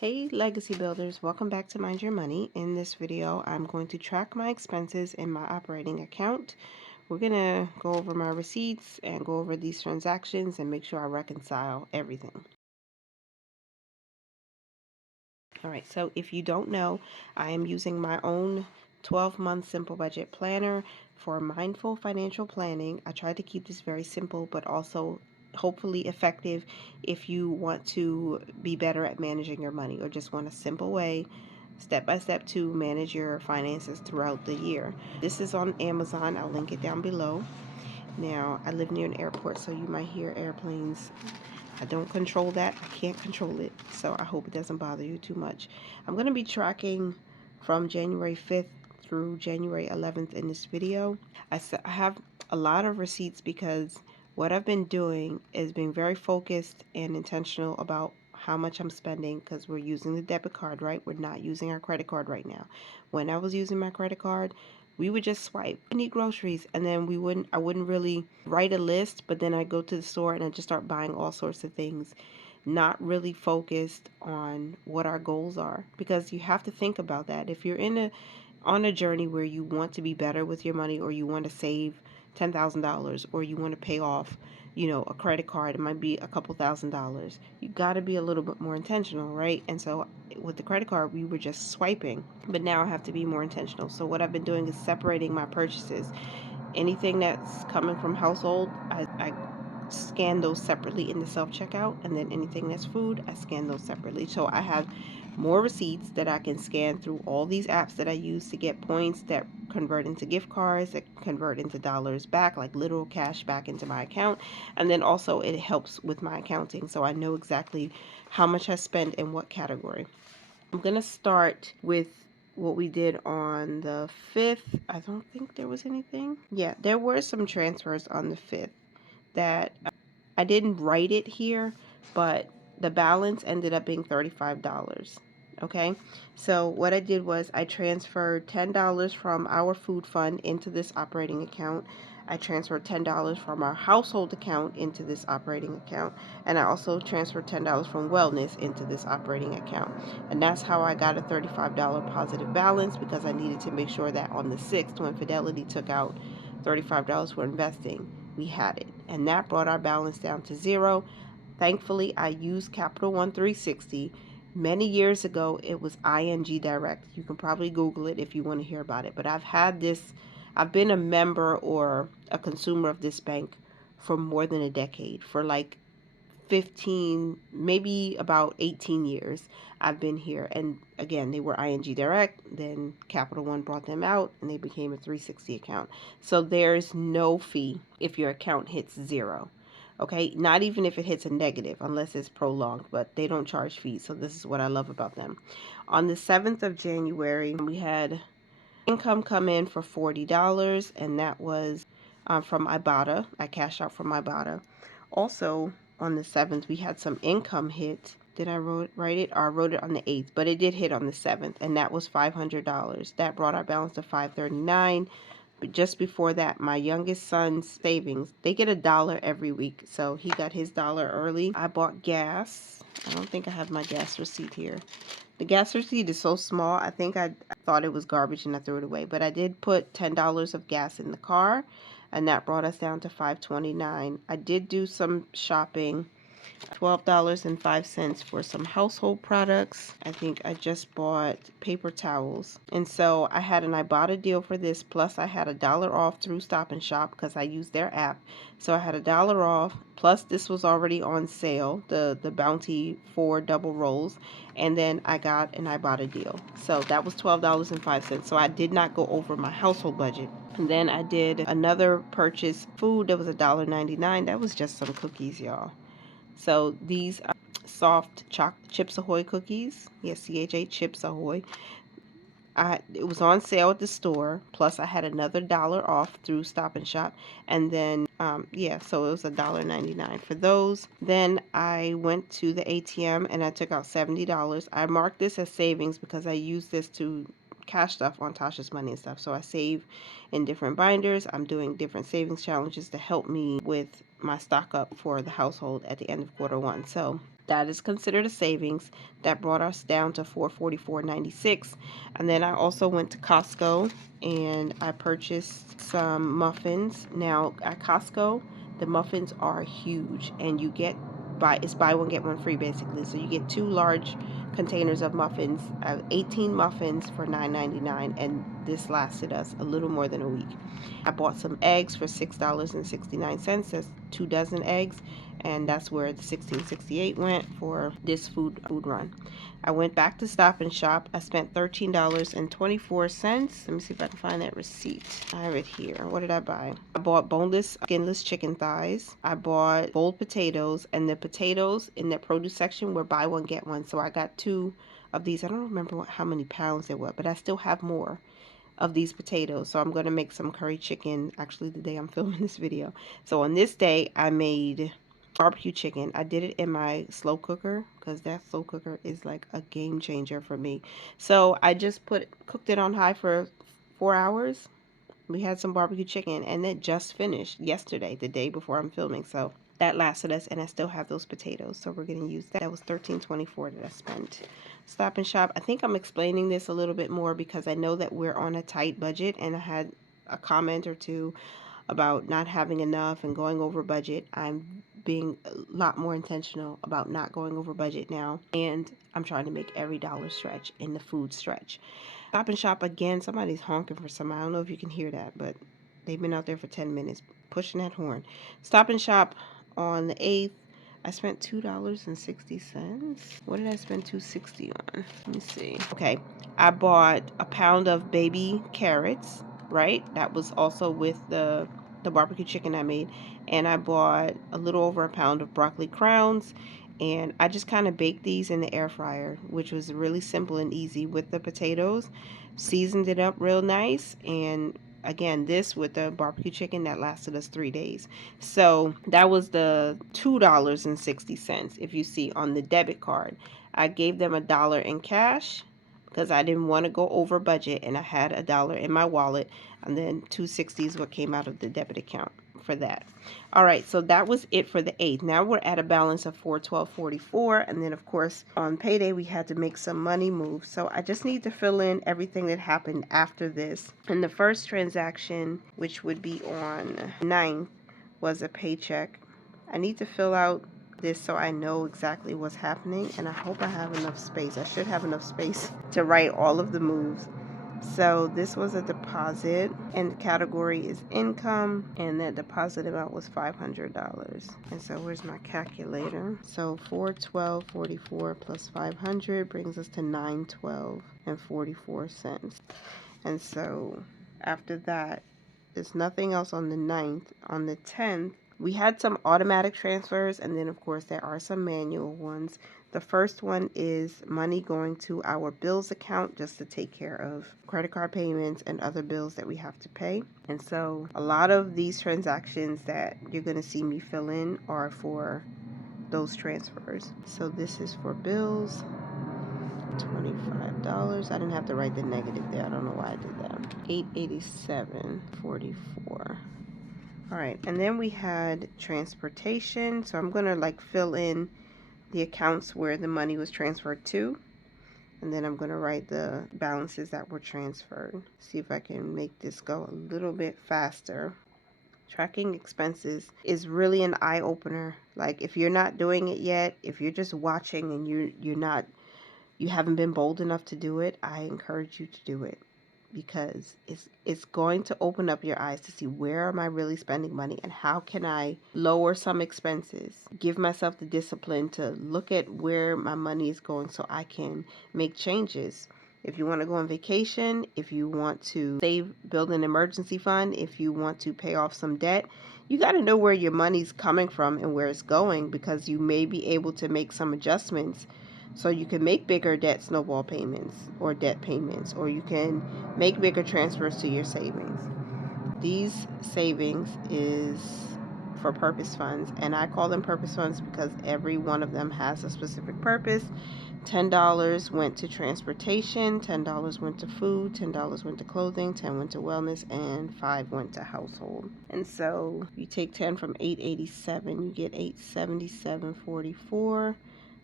Hey Legacy Builders, welcome back to Mind Your Money. In this video, I'm going to track my expenses in my operating account. We're going to go over my receipts and go over these transactions and make sure I reconcile everything. All right, so if you don't know, I am using my own 12-month simple budget planner for mindful financial planning. I try to keep this very simple, but also hopefully effective if you want to be better at managing your money or just want a simple way step by step to manage your finances throughout the year. This is on Amazon. I'll link it down below. Now, I live near an airport, so you might hear airplanes. I don't control that. I can't control it. So I hope it doesn't bother you too much. I'm going to be tracking from January 5th through January 11th in this video. I have a lot of receipts because what I've been doing is being very focused and intentional about how much I'm spending because we're using the debit card, right? We're not using our credit card right now. When I was using my credit card, we would just swipe. I need groceries, and then I wouldn't really write a list, but then I go to the store and I just start buying all sorts of things, not really focused on what our goals are, because you have to think about that. If you're on a journey where you want to be better with your money, or you want to save $10,000, or you want to pay off, a credit card, it might be a couple $1,000s. You got to be a little bit more intentional, right? And so with the credit card, we were just swiping, but now I have to be more intentional. So what I've been doing is separating my purchases. Anything that's coming from household, I scan those separately in the self-checkout, and then anything that's food, I scan those separately. So I have more receipts that I can scan through all these apps that I use to get points that convert into gift cards, that convert into dollars back, like literal cash back into my account. And then also it helps with my accounting, so I know exactly how much I spend in what category. I'm gonna start with what we did on the 5th. I don't think there was anything. Yeah, there were some transfers on the 5th that I didn't write it here, but the balance ended up being $35. Okay, so what I did was I transferred $10 from our food fund into this operating account. I transferred $10 from our household account into this operating account, and I also transferred $10 from wellness into this operating account. And that's how I got a $35 positive balance, because I needed to make sure that on the 6th, when Fidelity took out $35 for investing, we had it, and that brought our balance down to zero. Thankfully, I used Capital One 360. Many years ago, it was ING Direct. You can probably Google it if you want to hear about it. But I've been a member or a consumer of this bank for more than a decade, for like 15, maybe about 18 years I've been here. And again, they were ING Direct, then Capital One brought them out and they became a 360 account. So there's no fee if your account hits zero. Okay, not even if it hits a negative, unless it's prolonged, but they don't charge fees. So this is what I love about them. On the 7th of January, we had income come in for $40, and that was from Ibotta. I cashed out from Ibotta. Also, on the 7th, we had some income hit. Did I write it? Or I wrote it on the 8th, but it did hit on the 7th, and that was $500. That brought our balance to $539. But just before that, my youngest son's savings, they get $1 every week. So he got his dollar early. I bought gas. I don't think I have my gas receipt here. The gas receipt is so small, I think I thought it was garbage and I threw it away. But I did put $10 of gas in the car, and that brought us down to $529. I did do some shopping. $12.05 for some household products. I think I just bought paper towels. And so I had an Ibotta deal for this, plus I had $1 off through Stop and Shop because I used their app. So I had $1 off, plus this was already on sale, the Bounty 4 double rolls. And then I got an Ibotta deal. So that was $12.05. So I did not go over my household budget. And then I did another purchase, food, that was $1.99. That was just some cookies, y'all. So these soft Chips Ahoy cookies, yes, CHA Chips Ahoy. It was on sale at the store. Plus, I had another $1 off through Stop and Shop, and then so it was $1.99 for those. Then I went to the ATM and I took out $70. I marked this as savings because I use this to cash stuff on Tasha's money and stuff. So I save in different binders. I'm doing different savings challenges to help me with my stock up for the household at the end of quarter one. So That is considered a savings. That brought us down to $444.96. And then I also went to Costco and I purchased some muffins. Now at Costco, the muffins are huge, and you get it's buy one get one free basically. So you get 2 large containers of muffins, 18 muffins for $9.99, and this lasted us a little more than a week. I bought some eggs for $6.69. That's 2 dozen eggs, and that's where the $16.68 went for this food run. I went back to Stop and Shop. I spent $13.24. Let me see if I can find that receipt. I have it here. What did I buy? I bought boneless, skinless chicken thighs. I bought boiled potatoes, and the potatoes in the produce section were buy one get one. So I got 2 of these. I don't remember how many pounds they were, but I still have more of these potatoes. So I'm going to make some curry chicken actually the day I'm filming this video. So on this day I made barbecue chicken. I did it in my slow cooker because that slow cooker is like a game changer for me. So I just cooked it on high for 4 hours. We had some barbecue chicken, and it just finished yesterday, the day before I'm filming. So that lasted us, and I still have those potatoes, so we're going to use that. That was $13.24 that I spent. Stop and Shop. I think I'm explaining this a little bit more because I know that we're on a tight budget, and I had a comment or two about not having enough and going over budget. I'm being a lot more intentional about not going over budget now, and I'm trying to make every dollar stretch in the food stretch. Stop and Shop again. Somebody's honking for some. I don't know if you can hear that, but they've been out there for 10 minutes pushing that horn. Stop and Shop on the 8th. I spent $2.60. What did I spend $2.60 on? Let me see. Okay, I bought a pound of baby carrots, right? That was also with the barbecue chicken I made. And I bought a little over a pound of broccoli crowns. And I just kind of baked these in the air fryer, which was really simple and easy with the potatoes. Seasoned it up real nice, and again, this with the barbecue chicken that lasted us 3 days. So that was the $2.60. If you see on the debit card, I gave them $1 in cash because I didn't want to go over budget, and I had $1 in my wallet, and then $2.60 is what came out of the debit account for that. All right, so that was it for the 8th. Now we're at a balance of $412.44, and then of course on payday we had to make some money moves. So I just need to fill in everything that happened after this. And the first transaction, which would be on 9th, was a paycheck. I need to fill out this so I know exactly what's happening, and I hope I have enough space. I should have enough space to write all of the moves. So this was a deposit, and the category is income, and that deposit amount was $500. And so where's my calculator? So $412.44 plus 500 brings us to $912.44. And so after that, there's nothing else on the 9th. On the 10th, we had some automatic transfers, and then of course there are some manual ones. The first one is money going to our bills account just to take care of credit card payments and other bills that we have to pay. And so a lot of these transactions that you're going to see me fill in are for those transfers. So this is for bills, $25. I didn't have to write the negative there. I don't know why I did that. $887.44. All right, and then we had transportation. So I'm going to fill in the accounts where the money was transferred to, and then I'm going to write the balances that were transferred. See if I can make this go a little bit faster. Tracking expenses is really an eye-opener. Like, if you're not doing it yet, if you're just watching and you haven't been bold enough to do it, I encourage you to do it, because it's going to open up your eyes to see where am I really spending money and how can I lower some expenses. Give myself the discipline to look at where my money is going so I can make changes. If you want to go on vacation, if you want to save, build an emergency fund, if you want to pay off some debt, you got to know where your money's coming from and where it's going, because you may be able to make some adjustments so you can make bigger debt snowball payments or debt payments, or you can make bigger transfers to your savings. These savings is for purpose funds, and I call them purpose funds because every one of them has a specific purpose. $10 went to transportation, $10 went to food, $10 went to clothing, $10 went to wellness, and $5 went to household. And so you take 10 from 887, you get 877.44.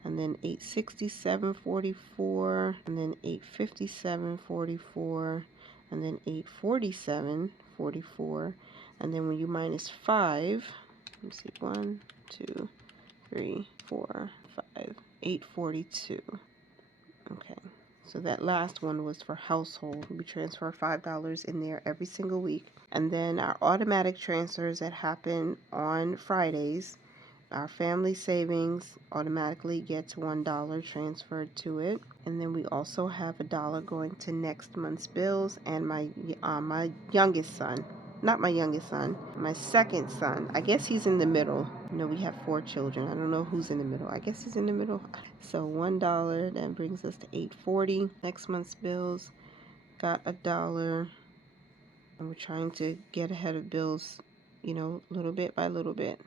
and then 867.44, and then 857.44, and then 847.44, and then when you minus 5, let me see, 1, 2, 3, 4, 5, 842. Okay, so that last one was for household. We transfer $5 in there every single week. And then our automatic transfers that happen on Fridays, our family savings automatically gets $1 transferred to it. And then we also have $1 going to next month's bills, and my youngest son, not my youngest son, my second son. I guess he's in the middle. You know, we have 4 children. I don't know who's in the middle. I guess he's in the middle. So $1, that brings us to $840. Next month's bills got $1. And we're trying to get ahead of bills, you know, little bit by little bit.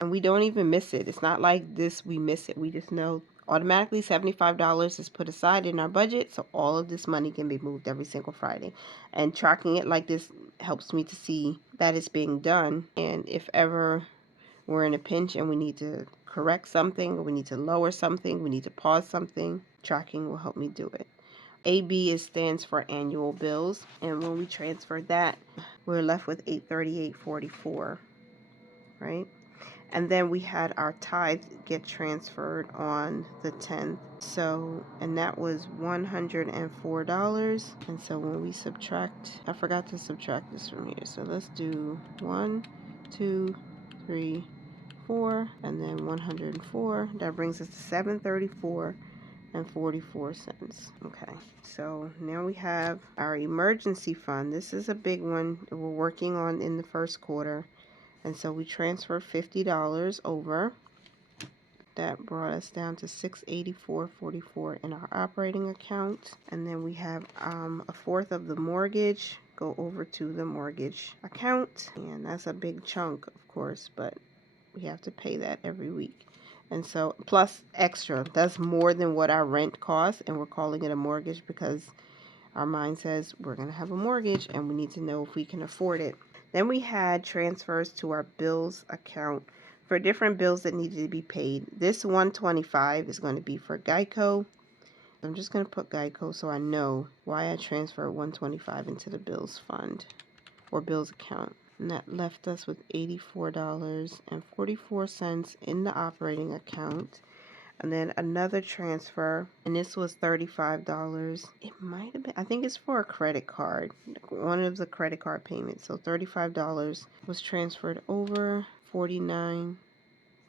And we don't even miss it. It's not like this, we miss it. We just know automatically $75 is put aside in our budget, so all of this money can be moved every single Friday. And tracking it like this helps me to see that it's being done. And if ever we're in a pinch and we need to correct something, or we need to lower something, we need to pause something, tracking will help me do it. AB stands for annual bills, and when we transfer that, we're left with $838.44, right? And then we had our tithe get transferred on the 10th. So, and that was $104. And so when we subtract, I forgot to subtract this from here. So let's do 1, 2, 3, 4, and then 104. That brings us to $734.44. Okay, so now we have our emergency fund. This is a big one we're working on in the first quarter. And so we transferred $50 over. That brought us down to $684.44 in our operating account. And then we have a fourth of the mortgage go over to the mortgage account. And that's a big chunk, of course, but we have to pay that every week. And so plus extra, that's more than what our rent costs, and we're calling it a mortgage because our mind says we're going to have a mortgage and we need to know if we can afford it. Then we had transfers to our bills account for different bills that needed to be paid. This $125 is going to be for Geico. I'm just going to put Geico so I know why I transferred $125 into the bills fund or bills account. And that left us with $84.44 in the operating account. And then another transfer, and this was $35. It might have been, I think it's for a credit card, one of the credit card payments. So $35 was transferred over. 49,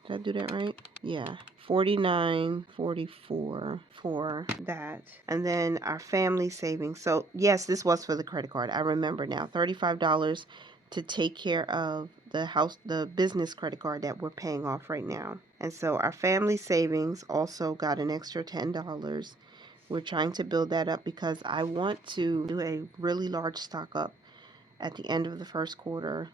did I do that right? Yeah, 49.44 for that. And then our family savings. So yes, this was for the credit card. I remember now. $35 to take care of the business credit card that we're paying off right now. And so our family savings also got an extra $10. We're trying to build that up because I want to do a really large stock up at the end of the first quarter,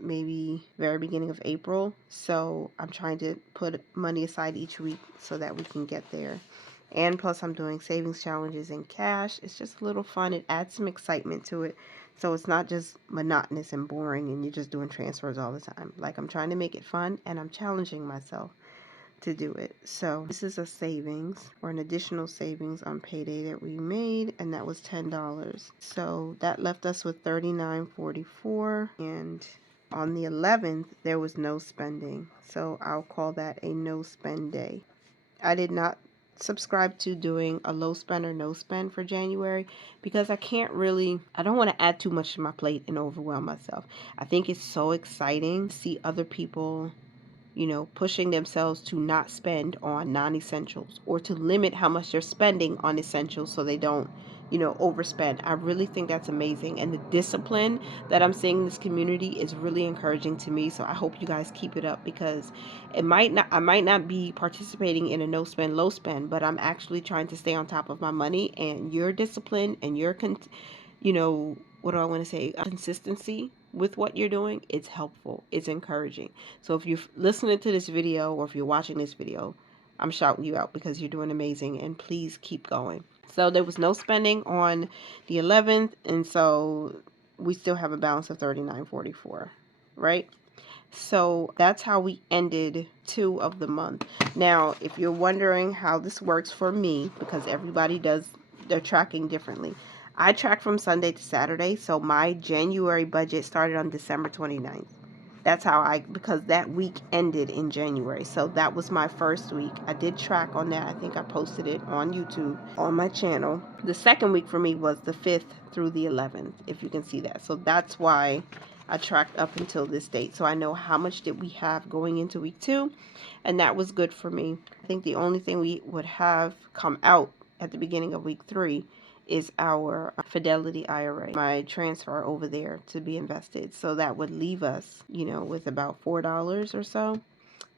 maybe very beginning of April. So I'm trying to put money aside each week so that we can get there. And plus I'm doing savings challenges in cash. It's just a little fun. It adds some excitement to it. So it's not just monotonous and boring and you're just doing transfers all the time. Like, I'm trying to make it fun and I'm challenging myself to do it. So this is a savings or an additional savings on payday that we made, and that was $10. So that left us with $39.44, and on the 11th there was no spending. So I'll call that a no spend day. I did not subscribe to doing a low spend or no spend for January because I don't want to add too much to my plate and overwhelm myself. I think it's so exciting to see other people, you know, pushing themselves to not spend on non-essentials or to limit how much they're spending on essentials so they don't, you know, overspend. I really think that's amazing. And the discipline that I'm seeing in this community is really encouraging to me. So I hope you guys keep it up because I might not be participating in a no spend, low spend, but I'm actually trying to stay on top of my money, and your discipline and your, you know, what do I want to say? Consistency with what you're doing, it's helpful. It's encouraging. So if you're listening to this video or if you're watching this video, I'm shouting you out because you're doing amazing, and please keep going. So there was no spending on the 11th, and so we still have a balance of $39.44, right? So that's how we ended 2 of the month. Now, if you're wondering how this works for me, because everybody does, they're tracking differently. I track from Sunday to Saturday, so my January budget started on December 29th. That's how because that week ended in January. So that was my first week. I did track on that. I think I posted it on YouTube on my channel. The second week for me was the 5th through the 11th, if you can see that. So that's why I tracked up until this date. So I know how much did we have going into week 2, and that was good for me. I think the only thing we would have come out at the beginning of week 3 is our Fidelity IRA, my transfer over there to be invested. So that would leave us, with about $4 or so,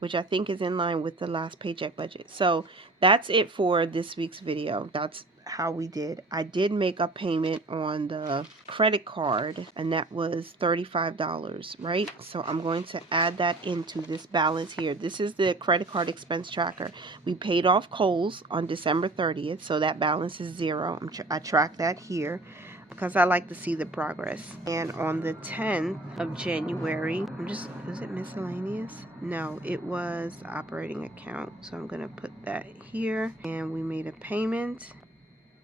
which I think is in line with the last paycheck budget. So that's it for this week's video. That's how we did. I did make a payment on the credit card, and that was $35, right? So I'm going to add that into this balance here. This is the credit card expense tracker. We paid off Kohl's on December 30th, so that balance is 0. I track that here because I like to see the progress. And on the 10th of January, was it miscellaneous? No, it was the operating account. So I'm going to put that here. And we made a payment,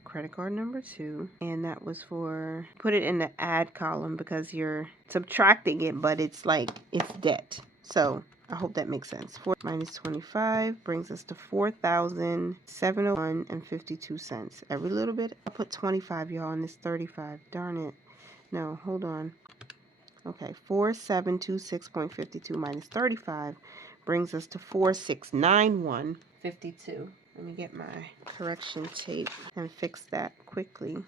credit card number 2, and that was for, put it in the add column because you're subtracting it, but it's debt. So I hope that makes sense. 4 minus 25 brings us to $4,701.52. Every little bit. I put 25, y'all, and it's 35. Darn it. No, hold on. Okay, 4726.52 minus 35 brings us to 4691.52. Let me get my correction tape and fix that quickly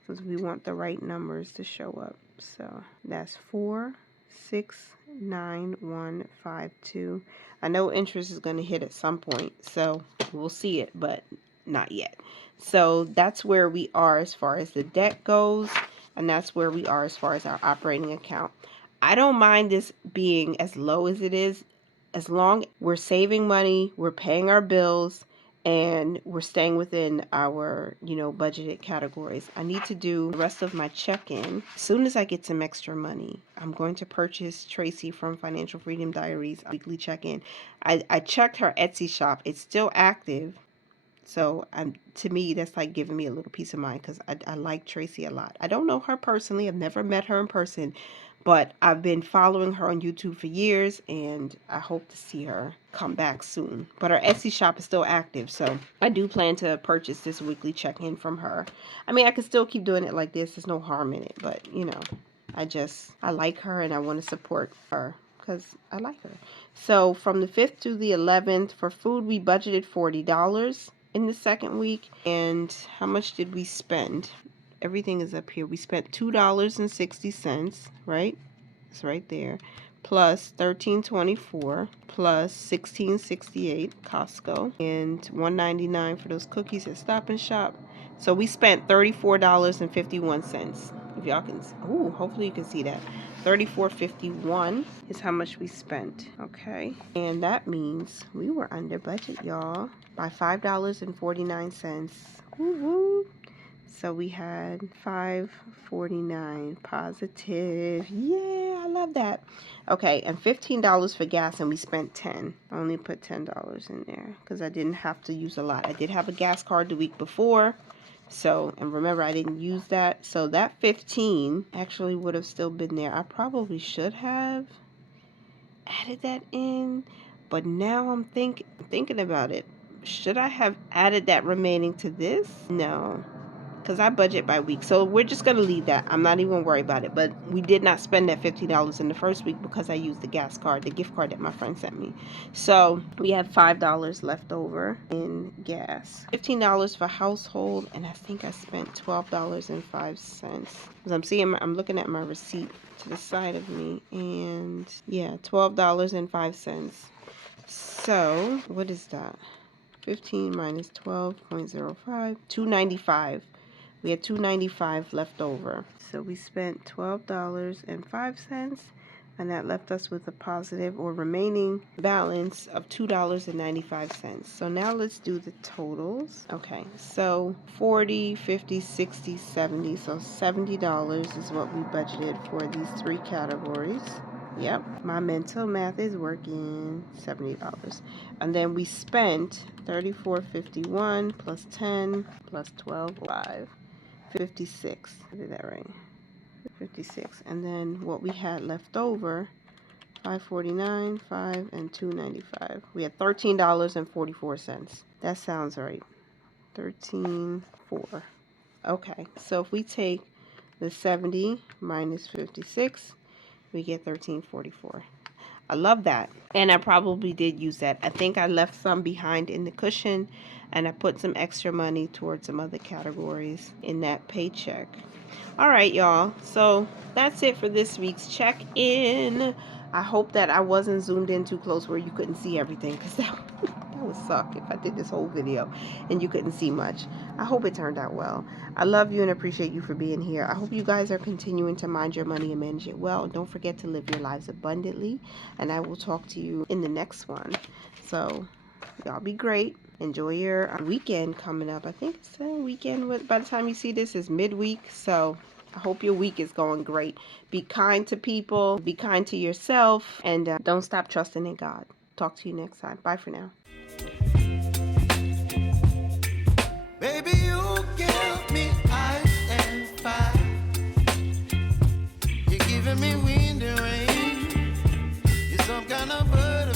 because we want the right numbers to show up. So that's 469152. I know interest is going to hit at some point, so we'll see it, but not yet. So that's where we are as far as the debt goes, and that's where we are as far as our operating account. I don't mind this being as low as it is, as long as we're saving money, we're paying our bills, and we're staying within our, budgeted categories. I need to do the rest of my check-in. As soon as I get some extra money, I'm going to purchase Tracy from Financial Freedom Diaries weekly check-in. I checked her Etsy shop. It's still active. So to me, that's like giving me a little peace of mind because I like Tracy a lot. I don't know her personally. I've never met her in person, but I've been following her on YouTube for years, and I hope to see her come back soon. But her Etsy shop is still active, so I do plan to purchase this weekly check-in from her. I mean, I can still keep doing it like this. There's no harm in it, but, I like her, and I want to support her because I like her. So from the 5th to the 11th, for food, we budgeted $40 in the second week. And how much did we spend? Everything is up here. We spent $2.60, right? It's right there. Plus $13.24, plus $16.68 Costco, and $1.99 for those cookies at Stop and Shop. So we spent $34.51. If y'all can, hopefully you can see that. $34.51 is how much we spent. Okay, and that means we were under budget, y'all, by $5.49. Woo-woo. So we had $5.49 positive. Yeah, I love that. Okay, and $15 for gas, and we spent $10. I only put $10 in there because I didn't have to use a lot. I did have a gas card the week before. So, and remember, I didn't use that. So that 15 actually would have still been there. I probably should have added that in, but now I'm thinking about it. Should I have added that remaining to this? No, because I budget by week. So we're just going to leave that. I'm not even worried about it. But we did not spend that $50 in the first week because I used the gas card, the gift card that my friend sent me. So we have $5 left over in gas. $15 for household, and I think I spent $12.05. Because I'm looking at my receipt to the side of me, and yeah, $12.05. So what is that? 15 minus 12.05, $2.95. We had $2.95 left over. So we spent $12.05, and that left us with a positive or remaining balance of $2.95. So now let's do the totals. Okay, so 40, 50, 60, 70. So $70 is what we budgeted for these 3 categories. Yep, my mental math is working. $70. And then we spent $34.51 plus 10 plus 12.5. 56. I did that right. 56. And then what we had left over, 549, 5 and 295. We had $13.44. That sounds right. 13.4. Okay, so if we take the 70 minus 56, we get 13.44. I love that. And I probably did use that. I think I left some behind in the cushion, and I put some extra money towards some other categories in that paycheck. All right, y'all. So that's it for this week's check-in. I hope that I wasn't zoomed in too close where you couldn't see everything, because that would suck if I did this whole video and you couldn't see much. I hope it turned out well. I love you and appreciate you for being here. I hope you guys are continuing to mind your money and manage it well. And don't forget to live your lives abundantly. And I will talk to you in the next one. So y'all be great. Enjoy your weekend coming up. I think it's a weekend. By the time you see this, is midweek. So I hope your week is going great. Be kind to people. Be kind to yourself. And don't stop trusting in God. Talk to you next time. Bye for now. Baby, you give me ice and fire. You're giving me wind and rain. You're some kind of bird.